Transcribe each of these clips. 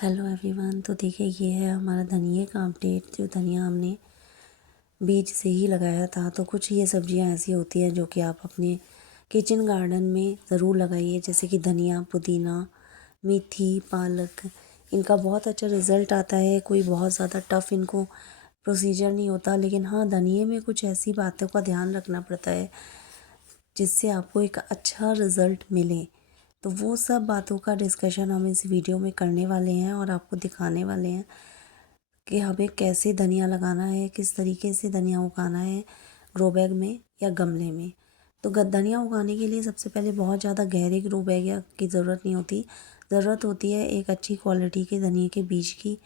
Hello everyone. तो देखिए, ये है हमारा धनिया का अपडेट। जो धनिया हमने बीज से ही लगाया था। तो कुछ ये सब्जियां ऐसी होती हैं जो कि आप अपने किचन गार्डन में ज़रूर लगाइए, जैसे कि धनिया, पुदीना, मेथी, पालक। इनका बहुत अच्छा रिज़ल्ट आता है। कोई बहुत ज़्यादा टफ़ इनको प्रोसीजर नहीं होता, लेकिन हाँ, धनिये में कुछ ऐसी बातों का ध्यान रखना पड़ता है जिससे आपको एक अच्छा रिज़ल्ट मिले। तो वो सब बातों का डिस्कशन हम इस वीडियो में करने वाले हैं और आपको दिखाने वाले हैं कि हमें कैसे धनिया लगाना है, किस तरीके से धनिया उगाना है, ग्रो बैग में या गमले में। तो धनिया उगाने के लिए सबसे पहले बहुत ज़्यादा गहरे ग्रो बैग या की ज़रूरत नहीं होती। ज़रूरत होती है एक अच्छी क्वालिटी के धनिए के बीज की,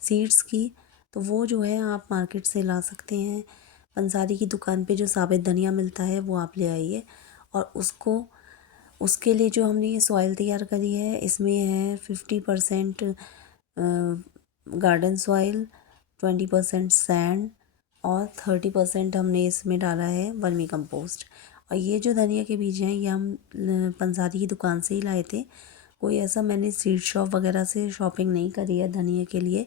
सीड्स की। तो वो जो है आप मार्केट से ला सकते हैं। पंसारी की दुकान पे जो साबित धनिया मिलता है वो आप ले आइए। और उसके लिए जो हमने ये सॉइल तैयार करी है, इसमें है 50% गार्डन सॉइल, 20% सैंड और 30% हमने इसमें डाला है वर्मी कंपोस्ट। और ये जो धनिया के बीज हैं ये हम पंसारी की दुकान से ही लाए थे। कोई ऐसा मैंने सीड शॉप वगैरह से शॉपिंग नहीं करी है धनिया के लिए।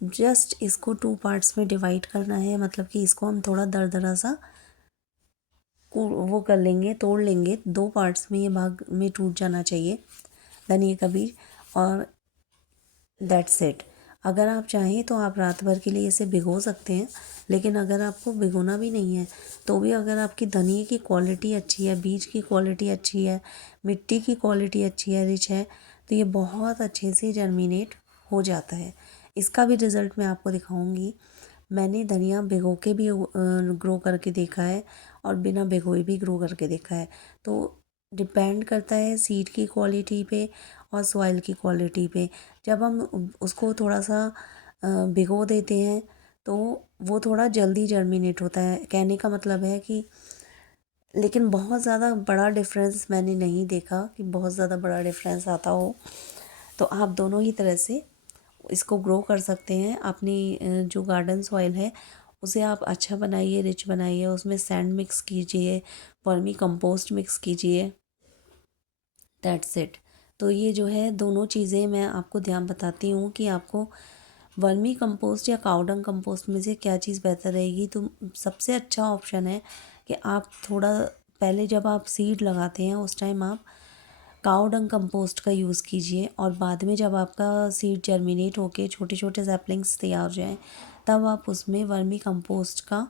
जस्ट इसको 2 पार्ट्स में डिवाइड करना है, मतलब कि इसको हम थोड़ा दरदरा सा वो कर लेंगे, तोड़ लेंगे। 2 पार्ट्स में ये भाग में टूट जाना चाहिए धनिया का बीज। और दैट्स इट। अगर आप चाहें तो आप रात भर के लिए इसे भिगो सकते हैं, लेकिन अगर आपको भिगोना भी नहीं है तो भी, अगर आपकी धनिया की क्वालिटी अच्छी है, बीज की क्वालिटी अच्छी है, मिट्टी की क्वालिटी अच्छी है, रिच है, तो ये बहुत अच्छे से जर्मिनेट हो जाता है। इसका भी रिज़ल्ट मैं आपको दिखाऊंगी। मैंने धनिया भिगो के भी ग्रो करके देखा है और बिना भिगोए भी ग्रो करके देखा है। तो डिपेंड करता है सीड की क्वालिटी पे और सॉइल की क्वालिटी पे। जब हम उसको थोड़ा सा भिगो देते हैं तो वो थोड़ा जल्दी जर्मिनेट होता है। कहने का मतलब है कि, लेकिन बहुत ज़्यादा बड़ा डिफरेंस मैंने नहीं देखा कि बहुत ज़्यादा बड़ा डिफरेंस आता हो। तो आप दोनों ही तरह से इसको ग्रो कर सकते हैं। अपनी जो गार्डन सॉइल है उसे आप अच्छा बनाइए, रिच बनाइए, उसमें सैंड मिक्स कीजिए, वर्मी कंपोस्ट मिक्स कीजिए। That's it. तो ये जो है दोनों चीज़ें मैं आपको ध्यान बताती हूँ कि आपको वर्मी कंपोस्ट या काउडंग कंपोस्ट में से क्या चीज़ बेहतर रहेगी। तो सबसे अच्छा ऑप्शन है कि आप थोड़ा पहले जब आप सीड लगाते हैं उस टाइम आप काउडंग कंपोस्ट का यूज़ कीजिए, और बाद में जब आपका सीड जर्मिनेट होके छोटे छोटे सैपलिंग्स तैयार हो जाएं तब आप उसमें वर्मी कंपोस्ट का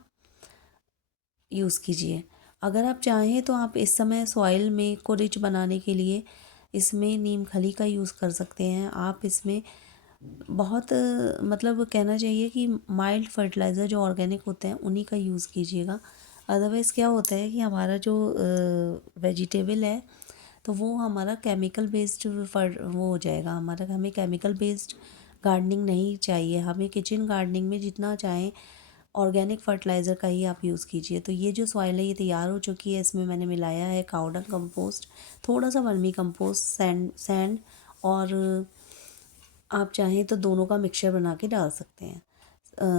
यूज़ कीजिए। अगर आप चाहें तो आप इस समय सॉइल में को रिच बनाने के लिए इसमें नीम खली का यूज़ कर सकते हैं। आप इसमें बहुत मतलब कहना चाहिए कि माइल्ड फर्टिलाइज़र जो ऑर्गेनिक होते हैं उन्हीं का यूज़ कीजिएगा। अदरवाइज़ क्या होता है कि हमारा जो वेजिटेबल है तो वो हमारा केमिकल बेस्ड वो हो जाएगा हमारा। हमें केमिकल बेस्ड गार्डनिंग नहीं चाहिए। हमें किचन गार्डनिंग में जितना चाहें ऑर्गेनिक फर्टिलाइज़र का ही आप यूज़ कीजिए। तो ये जो सॉइल है ये तैयार हो चुकी है। इसमें मैंने मिलाया है काउडंग कंपोस्ट, थोड़ा सा वर्मी कंपोस्ट, सैंड और आप चाहें तो दोनों का मिक्सचर बना के डाल सकते हैं,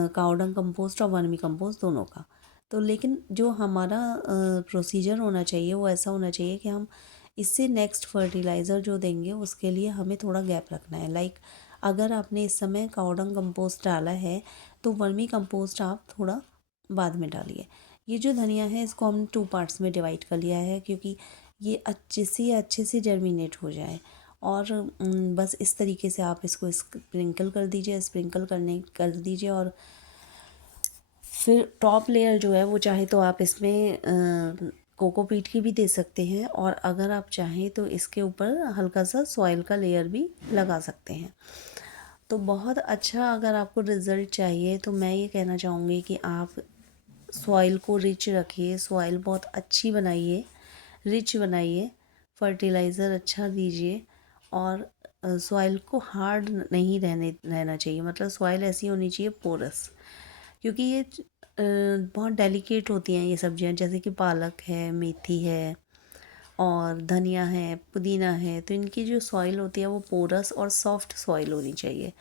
काउडंग कंपोस्ट और वर्मी कंपोस्ट दोनों का। तो लेकिन जो हमारा प्रोसीजर होना चाहिए वो ऐसा होना चाहिए कि हम इससे नेक्स्ट फर्टिलाइज़र जो देंगे उसके लिए हमें थोड़ा गैप रखना है। लाइक अगर आपने इस समय काउडंग कंपोस्ट डाला है तो वर्मी कंपोस्ट आप थोड़ा बाद में डालिए। ये जो धनिया है इसको हमने 2 पार्ट्स में डिवाइड कर लिया है क्योंकि ये अच्छे से जर्मिनेट हो जाए। और बस इस तरीके से आप इसको स्प्रिंकल कर दीजिए, कर दीजिए। और फिर टॉप लेयर जो है वो चाहे तो आप इसमें कोकोपीट की भी दे सकते हैं, और अगर आप चाहें तो इसके ऊपर हल्का सा सॉइल का लेयर भी लगा सकते हैं। तो बहुत अच्छा अगर आपको रिज़ल्ट चाहिए तो मैं ये कहना चाहूँगी कि आप सॉइल को रिच रखिए, सॉइल बहुत अच्छी बनाइए, रिच बनाइए, फर्टिलाइज़र अच्छा दीजिए। और सॉइल को हार्ड नहीं रहना चाहिए, मतलब सॉइल ऐसी होनी चाहिए पोरस। क्योंकि ये बहुत डेलिकेट होती हैं ये सब्जियां, जैसे कि पालक है, मेथी है और धनिया है, पुदीना है। तो इनकी जो सॉइल होती है वो पोरस और सॉफ्ट सॉइल होनी चाहिए।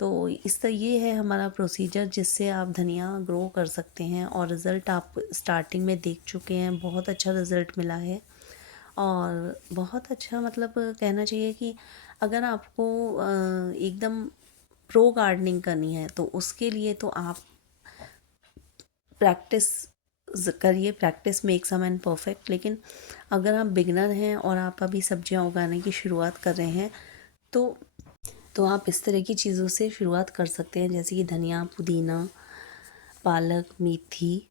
तो इस तरह ये है हमारा प्रोसीजर जिससे आप धनिया ग्रो कर सकते हैं। और रिज़ल्ट आप स्टार्टिंग में देख चुके हैं, बहुत अच्छा रिज़ल्ट मिला है। और बहुत अच्छा, मतलब कहना चाहिए कि अगर आपको एकदम प्रो गार्डनिंग करनी है तो उसके लिए तो आप प्रैक्टिस करिए, practice makes a man perfect. लेकिन अगर आप बिगनर हैं और आप अभी सब्जियां उगाने की शुरुआत कर रहे हैं तो आप इस तरह की चीज़ों से शुरुआत कर सकते हैं, जैसे कि धनिया, पुदीना, पालक, मेथी।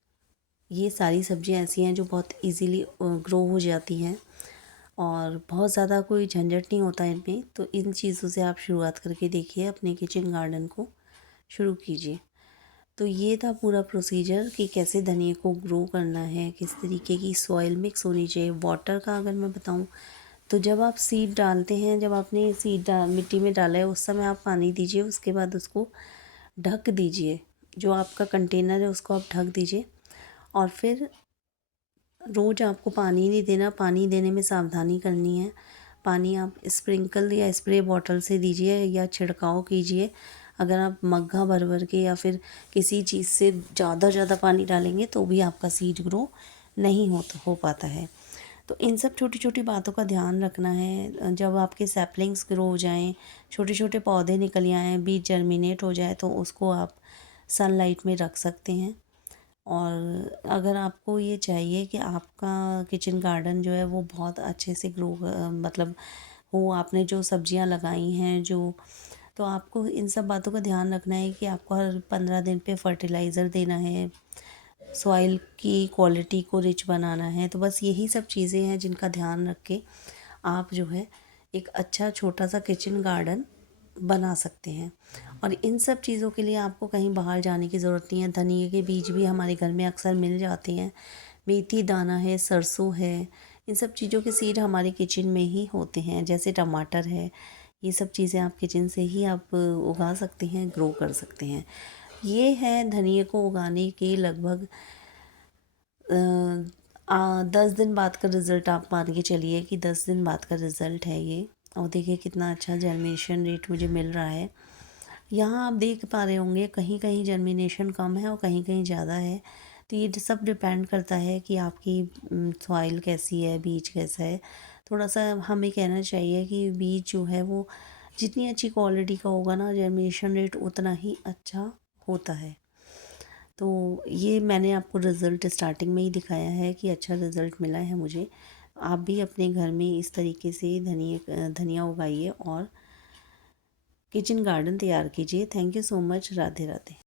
ये सारी सब्जियां ऐसी हैं जो बहुत इजीली ग्रो हो जाती हैं और बहुत ज़्यादा कोई झंझट नहीं होता इनमें। तो इन चीज़ों से आप शुरुआत करके देखिए, अपने किचन गार्डन को शुरू कीजिए। तो ये था पूरा प्रोसीजर कि कैसे धनिया को ग्रो करना है, किस तरीके की सॉइल मिक्स होनी चाहिए। वाटर का अगर मैं बताऊं तो जब आप सीड डालते हैं, जब आपने सीड मिट्टी में डाला है उस समय आप पानी दीजिए, उसके बाद उसको ढक दीजिए। जो आपका कंटेनर है उसको आप ढक दीजिए और फिर रोज़ आपको पानी नहीं देना, पानी देने में सावधानी करनी है। पानी आप स्प्रिंकल या स्प्रे बॉटल से दीजिए या छिड़काव कीजिए। अगर आप मग्घा भर भर के या फिर किसी चीज़ से ज़्यादा पानी डालेंगे तो भी आपका सीड ग्रो नहीं हो पाता है। तो इन सब छोटी छोटी बातों का ध्यान रखना है। जब आपके सैपलिंग्स ग्रो हो जाएं, छोटे छोटे पौधे निकल आएँ, बीज जर्मिनेट हो जाए तो उसको आप सनलाइट में रख सकते हैं। और अगर आपको ये चाहिए कि आपका किचन गार्डन जो है वो बहुत अच्छे से ग्रो मतलब हो, आपने जो सब्जियां लगाई हैं जो, तो आपको इन सब बातों का ध्यान रखना है कि आपको हर 15 दिन पे फर्टिलाइज़र देना है, सॉइल की क्वालिटी को रिच बनाना है। तो बस यही सब चीज़ें हैं जिनका ध्यान रख के आप जो है एक अच्छा छोटा सा किचन गार्डन बना सकते हैं। और इन सब चीज़ों के लिए आपको कहीं बाहर जाने की ज़रूरत नहीं है। धनिया के बीज भी हमारे घर में अक्सर मिल जाते हैं, मेथी दाना है, सरसों है, इन सब चीज़ों के सीड हमारे किचन में ही होते हैं। जैसे टमाटर है, ये सब चीज़ें आप किचन से ही आप उगा सकते हैं, ग्रो कर सकते हैं। ये है धनिया को उगाने के लगभग 10 दिन बाद का रिज़ल्ट। आप मान के चलिए कि 10 दिन बाद का रिज़ल्ट है ये। और देखिए कितना अच्छा जर्मिनेशन रेट मुझे मिल रहा है। यहाँ आप देख पा रहे होंगे कहीं कहीं जर्मिनेशन कम है और कहीं कहीं ज़्यादा है। तो ये सब डिपेंड करता है कि आपकी सॉइल कैसी है, बीज कैसा है। थोड़ा सा हमें कहना चाहिए कि बीज जो है वो जितनी अच्छी क्वालिटी का होगा ना, जर्मिनेशन रेट उतना ही अच्छा होता है। तो ये मैंने आपको रिज़ल्ट स्टार्टिंग में ही दिखाया है कि अच्छा रिज़ल्ट मिला है मुझे। आप भी अपने घर में इस तरीके से धनिया उगाइए और किचन गार्डन तैयार कीजिए। Thank you so much. Radhe Radhe.